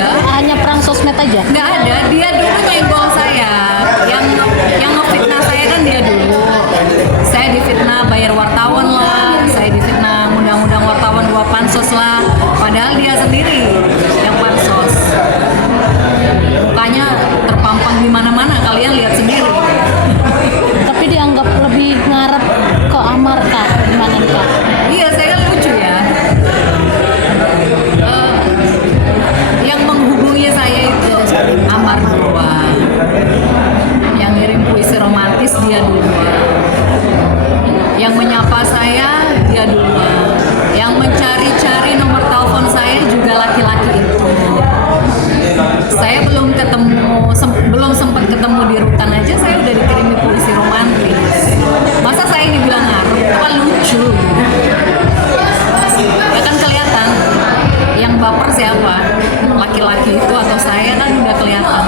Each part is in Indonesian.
hanya perang sosmed aja? Nggak ada, dia dulu nyenggol saya. Yang ngefitnah saya kan dia dulu. Saya difitnah bayar wartawan lah, saya difitnah undang-undang wartawan 2 pansos lah. Padahal dia sendiri yang pansos. Mukanya terpampang di mana-mana, kalian lihat sendiri. Tapi dianggap lebih ngarep ke Amar kah? Gimana kah? Iya, saya lucu ya. Yang menghubungi saya itu Amar duluan. Yang ngirim puisi romantis dia duluan. Yang menyapa saya dia duluan. Yang mencari-cari nomor telepon saya juga laki-laki itu. Saya belum sempat ketemu di rutan aja saya udah dikirimi puisi romantis. Masa saya dibilang ngaruh? Itu kan lucu. Ya kan kelihatan yang baper siapa, laki-laki itu atau saya kan udah kelihatan.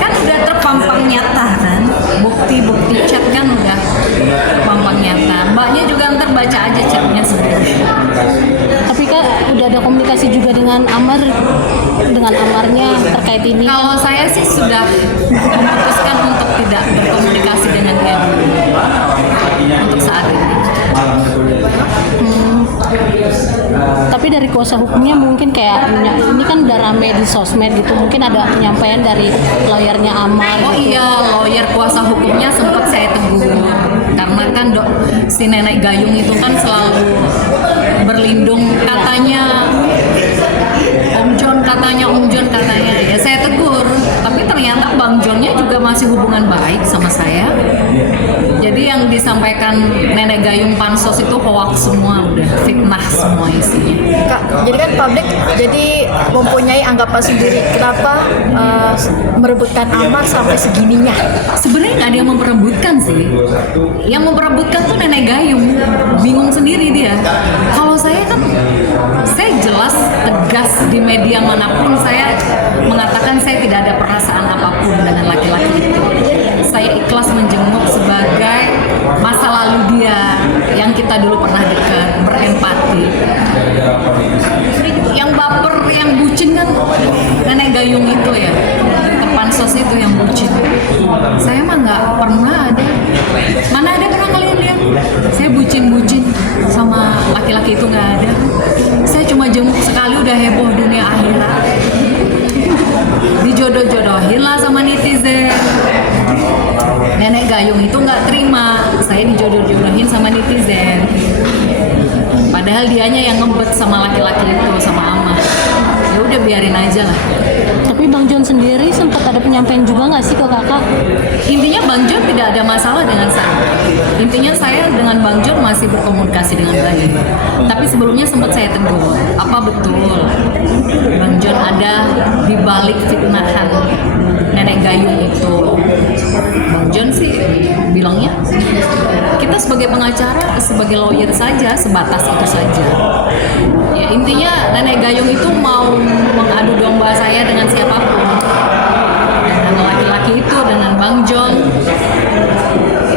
Kan udah terpampang nyata kan, bukti chat kan udah terpampang nyata. Mbaknya juga ntar baca aja chatnya sendiri. Tapi kak udah ada komunikasi juga dengan Amarnya terkait ini? Kalau saya sih sudah memutuskan untuk tidak berkomunikasi dengan dia dulu untuk saat ini. Tapi dari kuasa hukumnya mungkin kayak ini kan udah rame di sosmed gitu, mungkin ada penyampaian dari lawyernya Amar. Oh gitu. iya, lawyer kuasa hukumnya sempat saya tegur karena kan si nenek gayung itu kan selalu berlindung katanya Om John katanya ya saya tegur, tapi ternyata Bang Johnnya juga masih hubungan baik sama saya. Jadi yang disampaikan nenek gayung pansos itu hoax semua, udah fitnah semua isinya. Kak, jadi kan publik jadi mempunyai anggapan sendiri kenapa merebutkan Amar sampai segininya. Sebenarnya nggak ada yang memperebutkan sih. Yang memperebutkan tuh nenek gayung, bingung sendiri dia. Kalau saya kan, saya jelas tegas di media manapun saya mengatakan saya tidak ada perasaan apapun dengan laki-laki itu. Saya ikhlas menjenguk sebagai masa lalu dia yang kita dulu pernah dekat, berempati. Yang baper, yang bucin kan nenek gayung itu ya, pansos itu yang bucin. Saya mah nggak pernah ada. Mana ada pernah kalian lihat? Saya bucin-bucin sama laki-laki itu nggak ada. Saya cuma jenguk sekali udah heboh dunia akhirat. Dijodoh-jodohin lah sama netizen. Nenek gayung itu nggak terima saya dijodoh-jodohin sama netizen. Padahal dianya yang ngebet sama laki-laki itu, sama Amar. Ya udah biarin aja lah. Tapi Bang John sendiri sempat ada penyampaian juga nggak sih ke kakak? Intinya Bang John tidak ada masalah dengan saya. Intinya saya dengan Bang John masih berkomunikasi dengan baik. Tapi sebelumnya sempat saya tegur, apa betul Bang John ada di balik fitnahan nenek gayung itu? Bang John sih bilangnya kita sebagai pengacara, sebagai lawyer saja, sebatas itu saja. Ya intinya nenek gayung itu mau mengadu domba saya dengan siapapun, dengan laki-laki itu, dengan Bang John.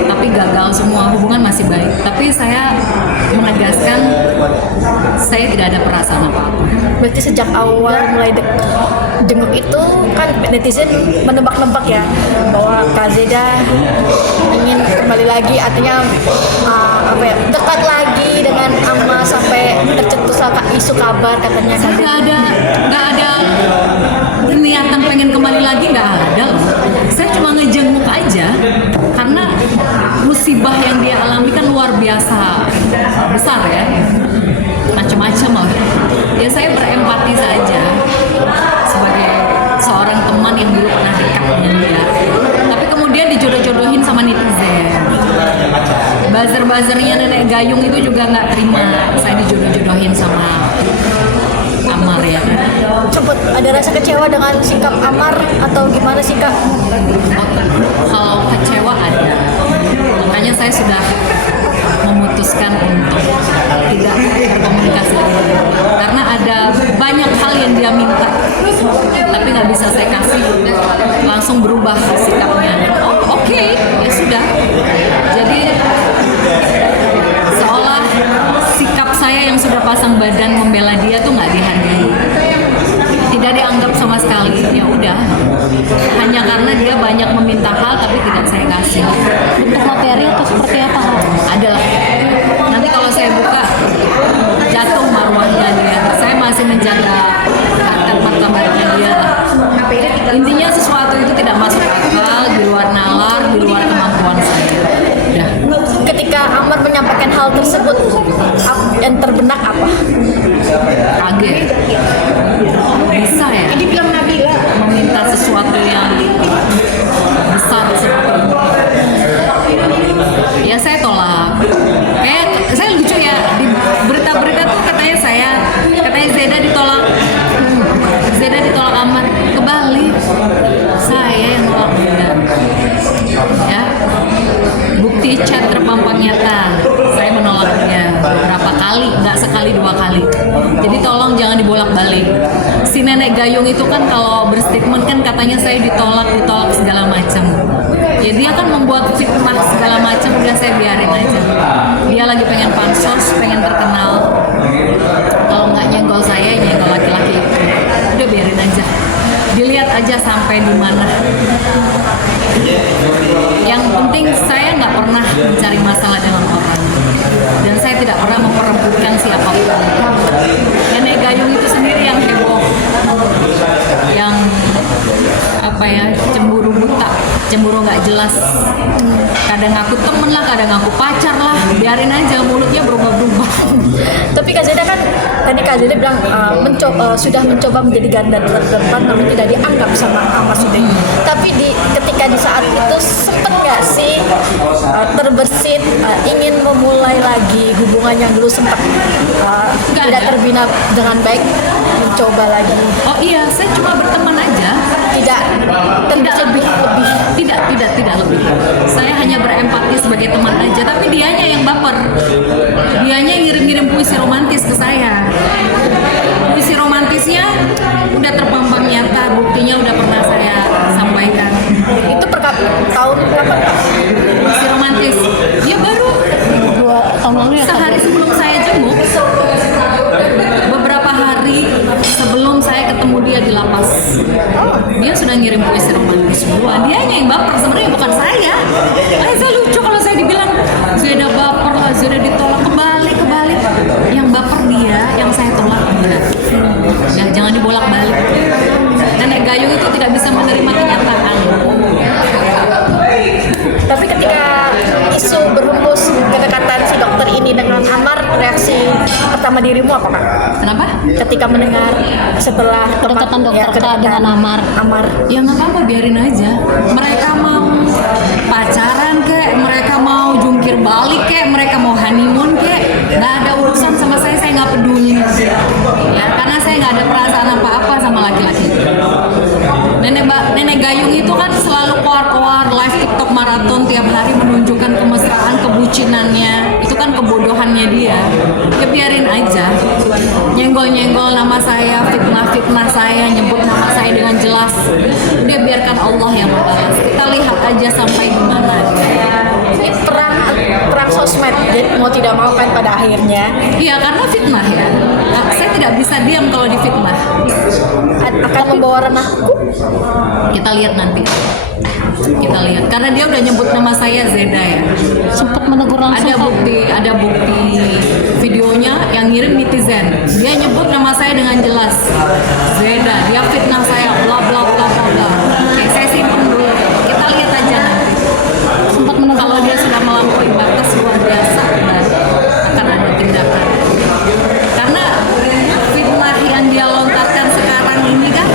Tapi gagal semua, hubungan masih baik. Tapi saya menegaskan saya tidak ada perasaan apa-apa. Berarti sejak awal mulai jenguk itu kan netizen menebak-nebak ya bahwa Kak Zeda ingin kembali lagi, artinya dekat lagi dengan Amar sampai tercetus isu kabar katanya. Saya nggak ada niatan pengen kembali lagi, nggak ada. Saya cuma ngejenguk aja karena musibah yang dia alami kan luar biasa besar ya, macam-macam lah. Ya saya berempati saja sebagai seorang teman yang dulu pernah dekat dengan dia. Tapi kemudian dijodoh-jodohin sama netizen. Buzzer-buzzernya nenek gayung itu juga nggak terima saya dijodoh-jodohin sama Amar ya. Sempat ada rasa kecewa dengan sikap Amar atau gimana sih Kak? Kalau kecewa ada. Makanya saya sudah memutuskan untuk tidak berkomunikasi lagi karena ada banyak hal yang dia minta tapi nggak bisa saya kasih, langsung berubah sikapnya. Oh oke, ya sudah. Jadi seolah sikap saya yang sudah pasang badan membela dia tuh nggak dihargai, tidak dianggap sama sekali. Ya udah, hanya karena dia banyak meminta hal tapi tidak saya kasih. Bentuk materi atau seperti apa? Ada lah. Nanti kalau saya buka jatuh marwahnya dia. Saya masih menjaga harkat martabatnya dia. Intinya sesuatu itu tidak masuk akal, di luar nalar, di luar kemampuan saya. Udah. Ketika Amar menyampaikan hal tersebut, yang terbenak apa? Kaget. Bisa ya? Ini bilang Nabila. Meminta sesuatu yang besar seperti itu. Ya saya tolak. Kayak saya lucu ya, di berita-berita tuh katanya Zeda ditolak. Zeda ditolak Amar. Kebalik, saya yang nolak dia. Ya, bukti chat terpampang nyata. Saya menolaknya berapa kali, nggak sekali 2 kali. Jadi tolong jangan dibolak-balik. Si nenek gayung itu kan kalau berstatement kan katanya saya ditolak segala macam. Ya dia kan membuat fitnah segala macam, udah saya biarin aja. Dia lagi pengen pansos, pengen terkenal. Kalau nggak nyenggol saya, nyenggol laki-laki itu. Udah biarin aja. Dilihat aja sampai di mana. Yang penting saya nggak pernah mencari masalah dengan orang, dan saya tidak pernah memperebutkan siapapun. Nenek gayung itu sendiri yang heboh, yang cemburu buta, cemburu nggak jelas. Kadang ngaku temen lah, kadang ngaku pacar lah, biarin aja, mulutnya berubah-ubah. Tapi Kak Zeda kan tadi Kak Zeda bilang sudah mencoba menjadi garda terdepan namun tidak dianggap sama Amar Suding. Tapi ketika di saat itu sempet nggak sih terbersit ingin memulai lagi hubungan yang dulu sempat tidak terbina dengan baik, mencoba lagi? Oh iya, saya cuma berteman aja. Tidak lebih. Tidak lebih. Saya hanya berempati sebagai teman aja, tapi dianya yang baper. Dianya yang ngirim-ngirim puisi romantis ke saya. Puisi romantisnya udah terpampang nyata, buktinya udah pernah saya sampaikan. Itu tahun kapan? Puisi romantis. Dia baru 2 tahun lalu ya. sehari sebelum saya jenguk, beberapa hari sebelum saya ketemu dia di lapas, dia sudah ngirim puisi romantis duluan. Dianya yang baper, sebenarnya bukan saya. Saya lucu kalau saya dibilang Zeda baper lah, Zeda ditolak. Kebalik. Yang baper dia, yang saya tolak dia. Ya jangan dibolak-balik. Nenek gayung itu tidak bisa menerima kenyataan. Tapi ketika isu berhembus kedekatan si dokter ini dengan Amar, reaksi pertama dirimu apa Kak? Kenapa? Ketika mendengar setelah Kedekatan dokter K kedekatan dengan Amar. Ya nggak apa-apa, biarin aja. Mereka mau pacaran kek, mereka mau jungkir balik kek, mereka mau honeymoon kek, nggak ada urusan sama saya nggak peduli. Ya karena saya nggak ada perasaan apa-apa sama laki-laki. Nenek gayung itu kan selalu keluar live TikTok maraton tiap hari menunjukkan kemesraan, kebucinannya. Itu kan kebodohannya dia. Ya biarin aja. Nyenggol-nyenggol nama saya, fitnah saya, nyebut nama saya dengan jelas. Udah biarkan Allah yang membalas. Kita lihat aja sampai di mana. ini perang sosmed, jadi mau tidak mau kan pada akhirnya Iya karena fitnah ya. Saya tidak bisa diam kalau difitnah. akan membawa ranah hukum. Kita lihat nanti. Kita lihat. Karena dia udah nyebut nama saya Zeda ya. Sempat menegur langsung. Ada bukti videonya yang ngirim netizen. Dia nyebut nama saya dengan jelas. Zeda, dia fitnah saya bla bla bla bla bla. Oke, saya simpen dulu. Kita lihat aja nanti. Sempat menegur. Kalau dia sudah melampaui batas luar biasa, dan akan ada tindakan. Karena fitnah yang dia lontarkan sekarang ini kan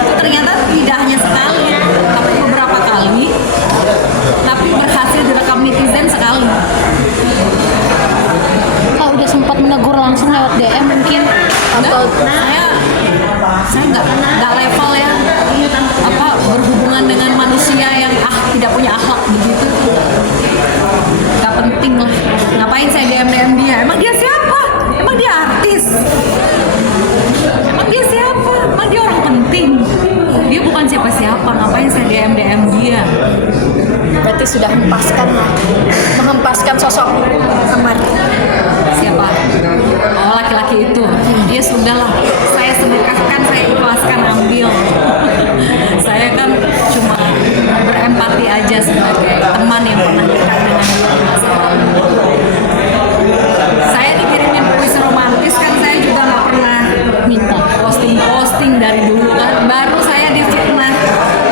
itu ternyata tidak hanya sekali, tapi beberapa kali, tapi berhasil direkam netizen sekali. Kak udah sempat menegur langsung lewat DM mungkin. Atau saya nggak level ya, berhubungan dengan manusia yang tidak punya akhlak begitu. Nggak penting lah. Ngapain saya DM dia? Emang dia siapa? Emang dia artis? Emang dia siapa? Emang dia orang penting? Dia bukan siapa-siapa. Ngapain saya DM dia? Berarti sudah menghempaskan sosok Amar. Siapa? Oh laki-laki itu. Ya sudahlah. Saya sedekahkan, saya ikhlaskan dari dulu kan. Baru saya difitnah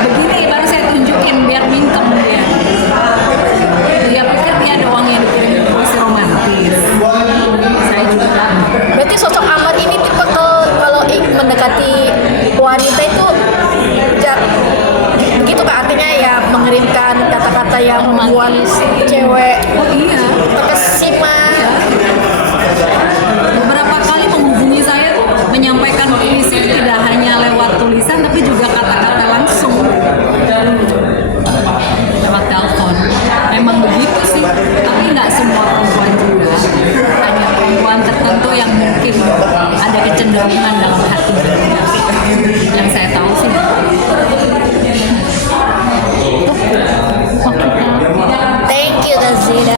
begini, baru saya tunjukin biar mingkem dia. Dia pikir dia doang yang dikirim puisi romantis. Saya juga Berarti sosok Ahmad ini tipe kalau mendekati wanita itu ya, begitu Kak, artinya ya mengirimkan kata-kata yang membuat cewek oh iya. terkesima. Beberapa kali menghubungi saya tuh menyampaikan puisi tidak hanya lewat tulisan tapi juga kata-kata langsung lewat telepon. Memang begitu sih, tapi nggak semua perempuan juga. Hanya perempuan tertentu yang mungkin ada kecenderungan dalam hatinya. Yang saya tahu sih. Oke, Kak. Thank you Kak Zida.